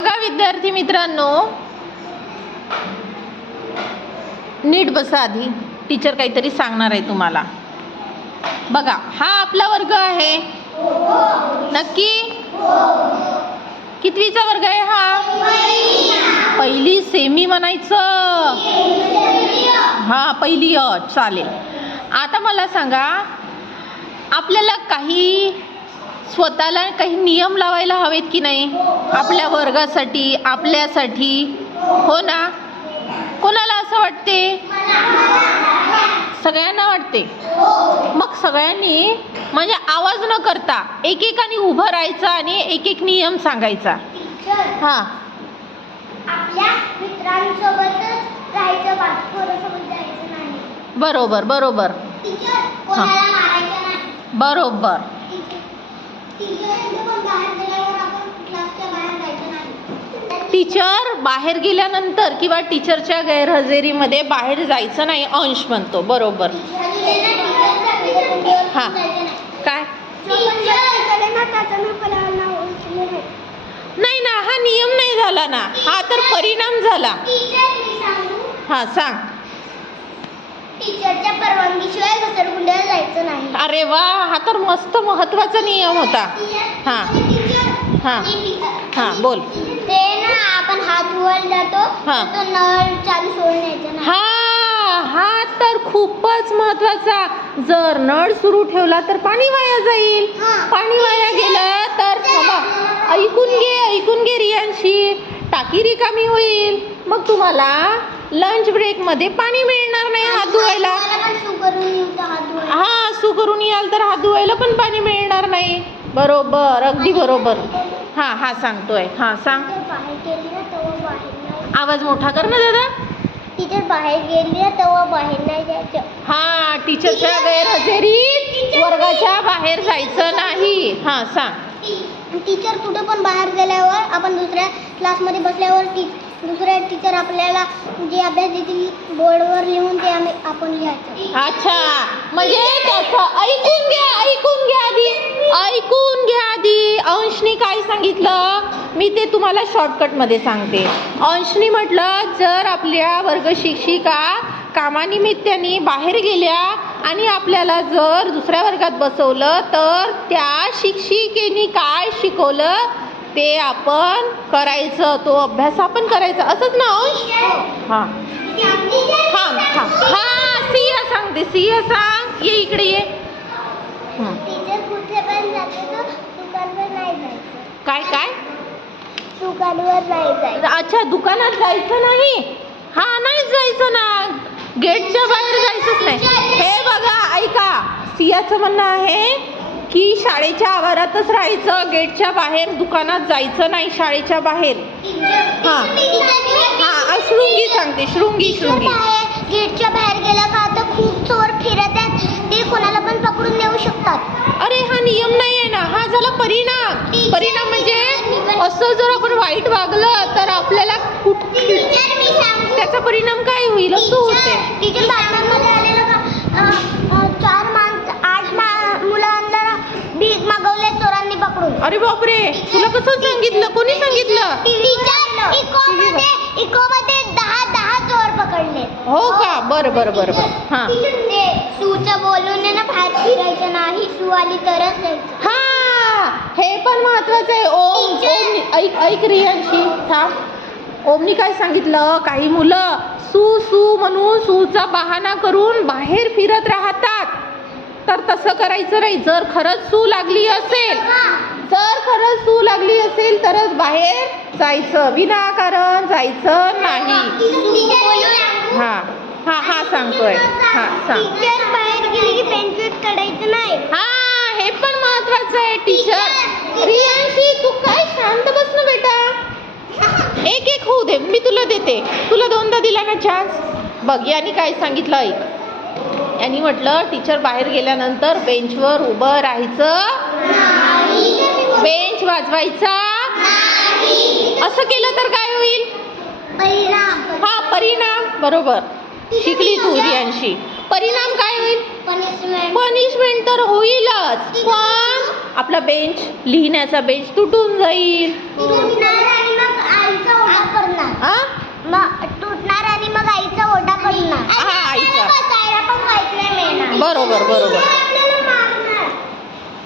बघा विद्यार्थी मित्रांनो. नीट बसा आधी. टीचर काहीतरी सांगणार आहे तुम्हाला. बघा हा आपला वर्ग आहे. नक्की? कितवीचा वर्ग आहे हा? पहिली सेमी म्हणायचं. हा पहिली अ चालेल. आता मला सांगा आपल्याला काही स्वतःला काही नियम लावायला हवेत की नाही? आपल्या वर्गासाठी आपल्यासाठी. हो ना? कोणाला असं वाटते? सगळ्यांना वाटते. मग सगळ्यांनी म्हणजे आवाज न करता एकेकाने उभं राहायचं आणि एक एक नियम सांगायचा. हां. बरोबर बरोबर. नाही. बरोबर. टीचर बाहेर बाहेर गेल्यानंतर किंवा टीचरच्या गैरहजेरीमध्ये बाहेर जायचं नाही अंश म्हणतो बरोबर. हा. काय? नाही ना हा नियम नाही झाला ना. हा तर परिणाम झाला. हा सांग. टीचरच्या परवानगीशिवाय घसरगुंड्याला जायचं नाही. अरे वा हा तर मस्त महत्त्वाचा नियम होता. हा. हा. हा बोल. ते ना आपण हात धुवायला जातो हा. तो नळ चालू सोडून यायचा नाही हा हा तर खूपच महत्त्वाचा जर नळ सुरू ठेवला तर पाणी वाया जाईल. हा. पाणी वाया गेलं तर थांबा. ऐकून घे ऐकून घे रियांशी. टाकी रिकामी होईल. मग तुम्हाला लंच ब्रेकमध्ये पाणी मिळणार नाही हात धुवायला. हा सू करून याल तर हात धुवायला पण पाणी मिळणार नाही. बरोबर अगदी बरोबर. हा हा सांगतोय. हा सांग. आवाज मोठा कर ना दादा. टीचर बाहेर गेली ना तेव्हा बाहेर नाही जायचं. हा टीचरच्या गैरहजेरीत वर्गाच्या बाहेर जायचं नाही. हा सांग. टीचर कुठे पण बाहेर गेल्यावर आपण दुसऱ्या क्लासमध्ये बसल्यावर टी दुसऱ्या टीचर आपल्याला जे अभ्यास देतील बोर्डवर लिहून ते आम्ही आपण लिहायचं. अच्छा. म्हणजे त्याचं ऐकून घ्या ऐकून घ्या आधी. ऐकून घ्या आधी. अंशनी काय सांगितलं? मी ते तुम्हाला शॉर्टकटमध्ये सांगते. अंशनी म्हटलं जर आपल्या वर्ग शिक्षिका कामानिमित्ताने बाहेर गेल्या आणि आपल्याला जर दुसऱ्या वर्गात बसवलं तर त्या शिक्षिकेने काय शिकवलं? ते आपण करायचं तो अभ्यास आपण करायचा. असंच ना अंश? हां. हां हां. हां सिया सांगते सिया सांग. ये इकडे ये. हं. काय काय? दुकानवर नाही जायचं अच्छा दुकानात जायचं नाही? हा नाही जायचं ना. गेटच्या बाहेर जायचंच नाही. हे बघा ऐका. सियाचं म्हणणं आहे की शाळेच्या आवारातच राहायचं गेटच्या बाहेर दुकानात जायचं नाही शाळेच्या बाहेर. हा. हा शृंगी सांगते शृंगी शृंगी. गेटच्या बाहेर गेला का आता खूप चोर फिरत आहेत. ते कोणाला पण पकडून नेऊ शकतात. अरे हा नियम नाही आहे ना. हा झाला परिणाम. परिणाम म्हणजे असं जर आपण वाईट वागलं तर आपल्याला कुठ त्याचा परिणाम काय होईल? असं होते टीचर चार अरे बापरे तुला कसं सांगितलं? कोणी सांगितलं? हो का? बरं बरं बरं बरं. हां. सूचं बोलून ना बाहेर फिरायचं नाही सू आली तरच हा. हे पण महत्वाचं आहे. ओम ऐक ऐक रियांशी थांब. ओमनी काय सांगितलं? काही मुलं सू सू म्हणून सूचा बहाणा करून बाहेर फिरत राहतात. तर तसं करायचं नाही. जर खरंच सू लागली असेल जर खरंच सू लागली असेल तरच बाहेर जायचं विनाकारण जायचं नाही. हा हा हा सांगतोय. हा सांग. टीचर बाहेर गेली की पेन्सिल काढायचं नाही. हा हे पण महत्वाचं आहे टीचर रियांशी तू काय शांत बस ना बेटा. एक एक होऊ दे मी तुला देते. तुला दोनदा दिला ना चान्स बघ यांनी काय सांगितलं ऐक. यांनी म्हटलं टीचर बाहेर गेल्यानंतर बेंचवर उभं राहायचं बेंच वाजवायचा. असं केलं तर काय होईल? हा परिणाम. बरोबर. शिकली तू रियांशी परिणाम काय होईल? पनिशमेंट तर होईलच. पण आपला बेंच लिहिण्याचा बेंच तुटून जाईल. तुटणार आणि मग बरोबर बरोबर.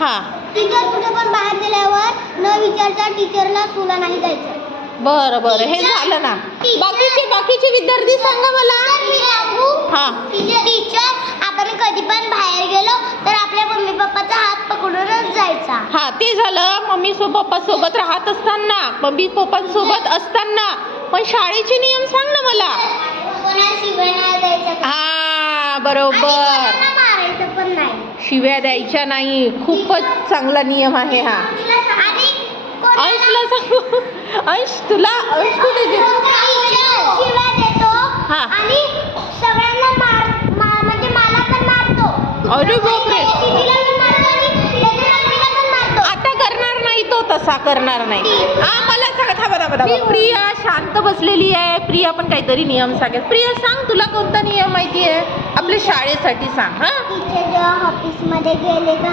हा. टीचर कुठे पण बाहेर गेल्यावर न विचारता टीचरला तुला नाही जायचं. बरं बरं. हे झालं ना. बाकीचे बाकीचे विद्यार्थी सांगा मला. तर मी सांगू हा. टीचर आपण कधी पण बाहेर गेलो तर आपल्या मम्मी पप्पाचा हात पकडूनच जायचा. हा ते झालं. मम्मी सो पप्पा सोबत राहत असताना मम्मी पप्पांसोबत असताना. पण शाळेचे नियम सांग ना मला. नाही हा बरोबर. मारायचं पण नाही. शिव्या द्यायच्या नाही. खूपच चांगला नियम आहे हा. आणि कोणाला- अंशला सांगू. अंश तुला अंश कुठे गेला? शिव्या देतो हा. आणि सगळ्यांना मार मा- म्हणजे मला पण मारतो. अरे बापरे. दीदीला पण मारतो आणि त्याच्या मम्मीला पण मारतो. आता करणार नाही तो तसा करणार नाही. हा मला सांगा थांबा थांबा थांबा. प्रिया शांत बसलेली आहे. प्रिया पण काहीतरी नियम सांगेल. प्रिया सांग तुला कोणता नियम माहिती आहे आपल्या शाळेसाठी सांग हा? टीचर जेव्हा ऑफिसमध्ये गेले का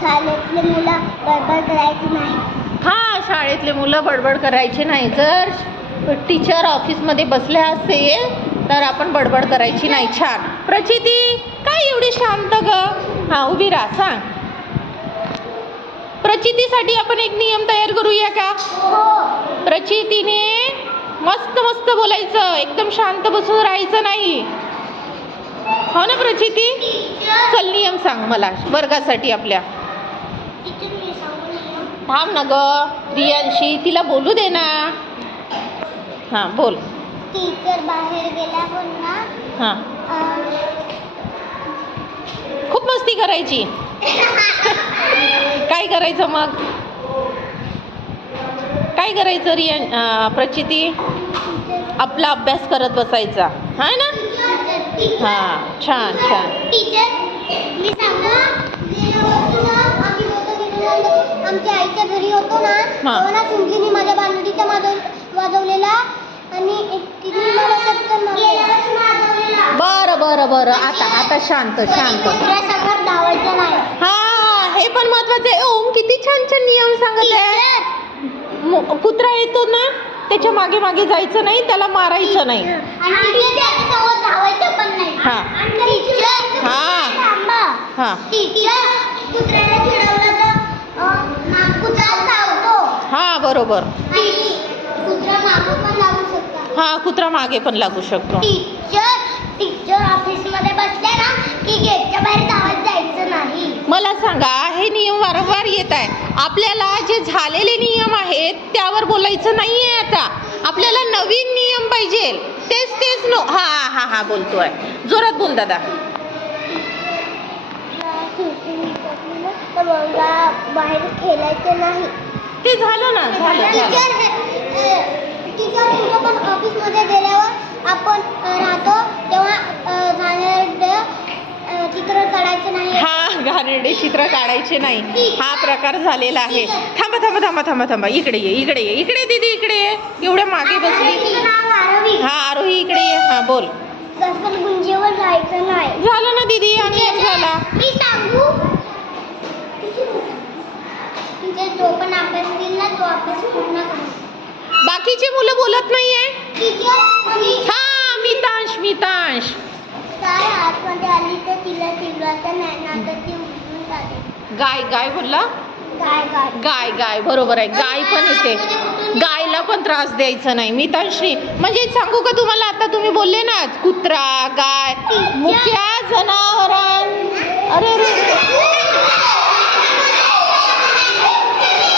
शाळेतले मुलं बडबड करायची नाही. हा शाळेतले मुलं बडबड करायची नाही. जर टीचर ऑफिसमध्ये बसल्या असेल तर आपण बडबड करायची नाही. छान. प्रचिती काय एवढी शांत ग? हा उभी राहा सांग. प्रचितीसाठी आपण एक नियम तयार करूया का? हो. प्रचितीने मस्त मस्त बोलायचं. एकदम शांत बसून राहायचं नाही. हो ना प्रचिती? चल नियम सांग मला वर्गासाठी आपल्या? थांब ना ग रियांशी तिला बोलू दे ना. हां बोल. टीचर बाहेर ना. हां. खूप मस्ती करायची. काय करायचं मग? काय करायचं रियान अं, प्रचिती? आपला अभ्यास करत बसायचा. हा ना? हां छान छान. टीचर मी सांगू आम्ही आमच्या आईच्या घरी होतो ना हा. तेव्हा ना सुंदरीने माझ्या बांधडीचा वाजव वाजवलेला आणि मला बरं बरं बरं. आता आता शांत शांत. कुत्र्यासमोर धावायचं नाही. हा हे पण महत्वाचं आहे. ओम किती छान छान नियम सांगत आहे. कुत्रा येतो ना त्याच्यामागे मागे जायचं नाही त्याला मारायचं नाही. धावायचं हा. हा. हा. हा बरोबर. आणि कुत्रा मागं पण लागू शकतो. हा कुत्रा मागे पण लागू शकतो. टीचर टीचर ऑफिसमध्ये बसले ना की गेटच्या बाहेर नाही मला सांगा हे नियम वारंवार येत आहे आपल्याला जे झालेले नियम आहेत त्यावर बोलायचं नाही आहे आता आपल्याला नवीन नियम पाहिजे तेच तेच नो हा हा हा बोलतोय जोरात बोल दादा बाहेर खेळायचं नाही ते झालं ना झालं ऑफिसमध्ये गेल्यावर आपण राहतो तेव्हा चित्र काढायचं नाही हा घाणेरडे चित्र काढायचे नाही. हा प्रकार झालेला आहे. थांबा थांबा थांबा थांबा थांबा. इकडे ये इकडे ये. इकडे दीदी इकडे ये. एवढ्या मागे बसली. हा आरोही इकडे ये. हा बोल. घसरगुंजीवर जायचं नाही. झालं ना दीदी. नियम झाला. मी सांगू? तिचे जो पण अभ्यास दिला ना तो अभ्यास पूर्ण करा. बाकीचे मुलं बोलत नाहीये? हा मितांश मितांश. काय आतमध्ये आली तर तिला चिडवायचं नाही नाहीतर ती उठून जाते. गाय गाय बोलला? गाय गाय. बरोबर आहे. गाय पण येते. गायला पण त्रास द्यायचा नाही. मितांशी म्हणजे सांगू का तुम्हाला आता तुम्ही बोलले ना कुत्रा गाय मुक्या जनावरां. अरे अरे.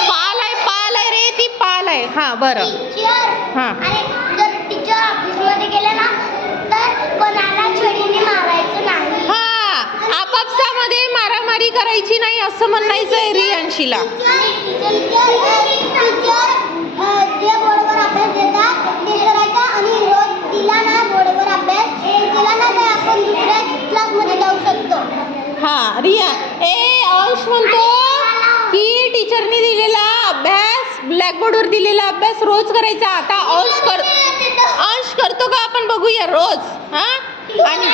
पाल आहे पाल आहे रे ती पाल आहे. हा बरं. हा. आणि जर टीचर ऑफिसमध्ये गेले ना तर कोणाला छडीने मारायचं नाही हा कक्षामध्ये मारामारी करायची नाही असं म्हणायचं आहे रियांशीला. हा रिया ए अंश म्हणतो की टीचरनी दिलेला अभ्यास ब्लॅकबोर्डवर दिलेला अभ्यास रोज करायचा. आता अंश कर अंश करतो का आपण बघूया रोज हा? आणि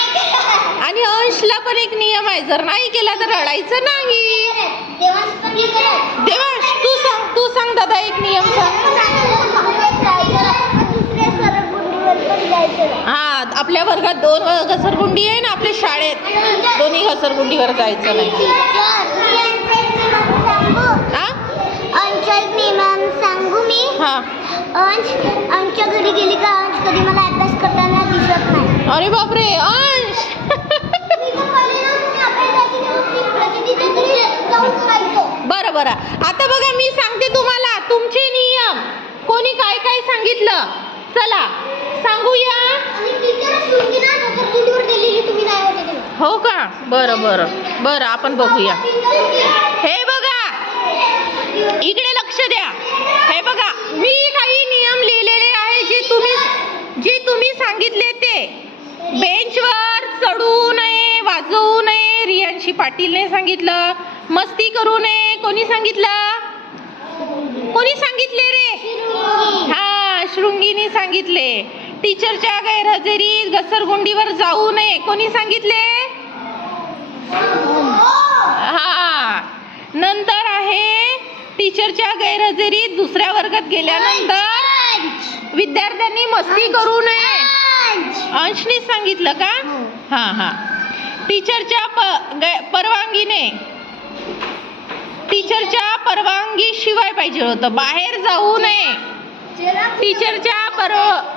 आणि अंशला पण एक नियम आहे जर नाही केला तर रडायचं नाही. देवांश तू सांग तू सांग दादा एक नियम सांग. हा आपल्या वर्गात दोन घसरगुंडी आहे ना आपल्या शाळेत. दोन्ही घसरगुंडीवर जायचं नाही. सांगू मी. हा. अंश अंशच्या घरी गेली का? अंश कधी मला अभ्यास करताना दिसत नाही. अरे बापरे अंश! बरं बरं. आता बघा मी सांगते तुम्हाला तुमचे नियम. कोणी काय काय सांगितलं? चला सांगूया. हो का? बरं बरं. बरं आपण बघूया. हे बघा. इकडे लक्ष द्या. हे बघा मी काही नियम लिहिलेले आहे जे तुम्ही जे तुम्ही सांगितले ते. बेंचवर चढू नये वाजवू नये रियांशी पाटीलने सांगितलं. मस्ती करू नये कोणी सांगितलं? कोणी सांगितले रे? हा शृंगीने सांगितले. टीचरच्या गैरहजेरीत घसरगुंडीवर जाऊ नये कोणी सांगितले? हा. नंतर आहे टीचरच्या गैरहजेरीत दुसऱ्या वर्गात गेल्यानंतर विद्यार्थ्यांनी मस्ती करू नये. अंशने सांगितलं का हा हा टीचरच्या परवानगीने टीचरच्या परवानगी शिवाय पाहिजे होतं बाहेर जाऊ नये टीचरच्या पर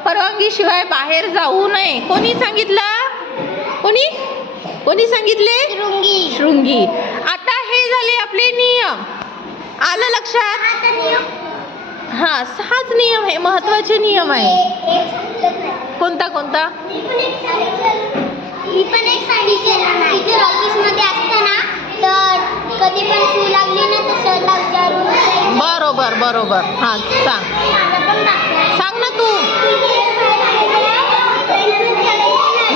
परवानगी शिवाय बाहेर जाऊ नये कोणी सांगितलं कोणी कोणी सांगितले शृंगी आता हे झाले आपले नियम आलं लक्षात हा सहाच नियम हे महत्त्वाचे नियम आहे कोणता कोणता? मी पण एक सांगितलेलं टीचर ऑफिसमध्ये असताना तर कधी पण शू लागली ना तर सरला विचारून. बरोबर बरोबर. हा सांग. सांग ना तू.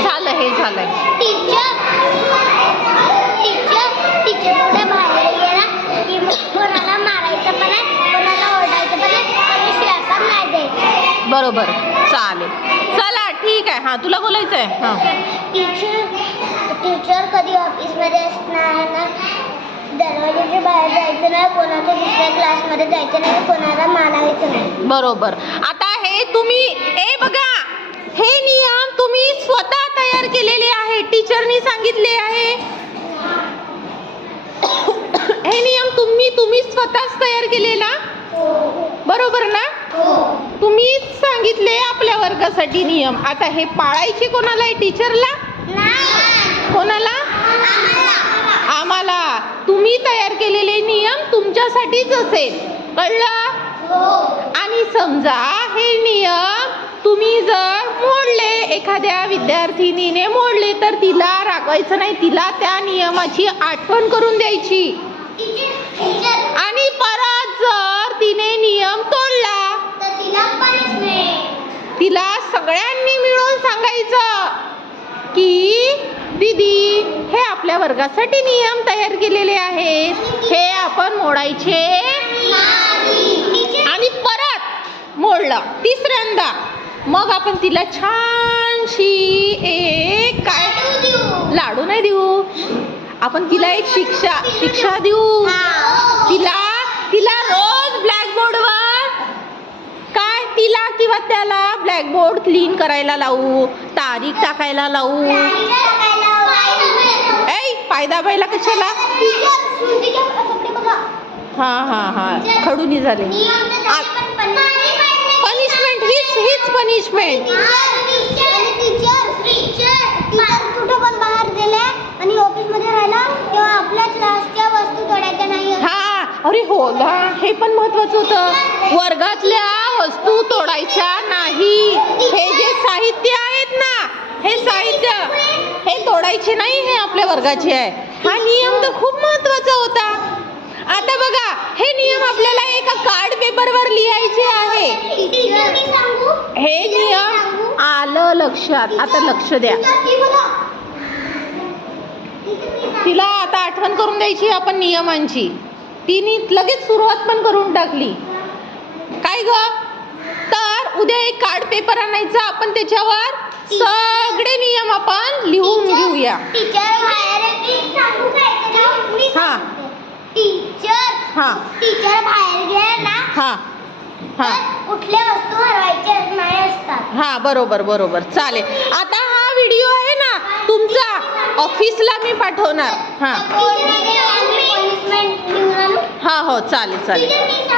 झालं हे झालंय टीचर टीचर टीचर पुढे बाहेर गेला की मग कोणाला मारायचं पण आहे कोणाला ओरडायचं पण आहे आणि शिव्या पण नाही द्यायच्या बरोबर चालेल. हा तुला बोलायचं आहे हा. टीचर टीचर कधी ऑफिसमध्ये असणार ना? दरवाजाच्या बाहेर जायचं नाही कोणाच्या दुसऱ्या क्लासमध्ये जायचं नाही कोणाला मारायचं नाही. बरोबर. आता हे तुम्ही ए बघा हे नियम तुम्ही स्वतः तयार केलेले आहे टीचरनी सांगितले आहे. हे नियम तुम्ही तुम्ही स्वतःच तयार केले ना बरोबर ना? तुम्हीच सांगितले आपल्या वर्गासाठी नियम. आता हे पाळायचे कोणाला आहे? टीचरला? कोणाला? आम्हाला. तुम्ही तयार केलेले नियम तुमच्यासाठीच असेल. कळलं? आणि समजा हे नियम तुम्ही जर मोडले एखाद्या विद्यार्थिनीने मोडले तर तिला रागवायचं नाही. तिला त्या नियमाची आठवण करून द्यायची. आणि परत जर तिने नियम तोडला. तर तिला सगळ्यांनी मिळून सांगायचं की दीदी हे आपल्या वर्गासाठी नियम तयार केलेले आहेत. हे आपण मोडायचे आणि परत मोडलं तिसऱ्यांदा. मग आपण तिला छानशी एक काय. लाडू नाही देऊ. आपण तिला एक शिक्षा शिक्षा देऊ. तिला तिला रोज तिला किंवा त्याला ब्लॅकबोर्ड क्लीन करायला लावू तारीख टाकायला लावू. ऐ फायदा बायला कशाला? हा हा हा. खडूनी झाले. आ- पनिशमेंट हीच हीच पनिशमेंट कुठं पण बाहेर गेले आणि ऑफिसमध्ये राहिला तेव्हा आपल्या क्लासच्या वस्तू तोडायच्या नाही हा अरे हो ना हे पण महत्वाचं होतं. वर्गातल्या वस्तू तोडायच्या नाही. हे जे साहित्य आहेत ना हे साहित्य हे तोडायचे नाही हे आपल्या वर्गाचे आहे. हा नियम तर खूप महत्त्वाचा होता. आता बघा हे नियम आपल्याला एका कार्ड पेपरवर लिहायचे आहे. हे नियम आलं लक्षात. आता लक्ष द्या. तिला आता आठवण करून द्यायची आपण नियमांची. तिने लगेच सुरुवात पण करून टाकली. काय ग? तर उद्या एक कार्ड पेपर आणायचा आपण त्याच्यावर सगळे नियम आपण लिहून घेऊया. हा. हा. टीचर बाहेर गेले ना हा. हा. कुठल्या वस्तू हरवायच्या नाही असतात. हा बरोबर बरोबर. चालेल. आता हा व्हिडिओ आहे ना तुमचा. ऑफिसला मी पाठवणार. हा. हां हो चालेल चालेल.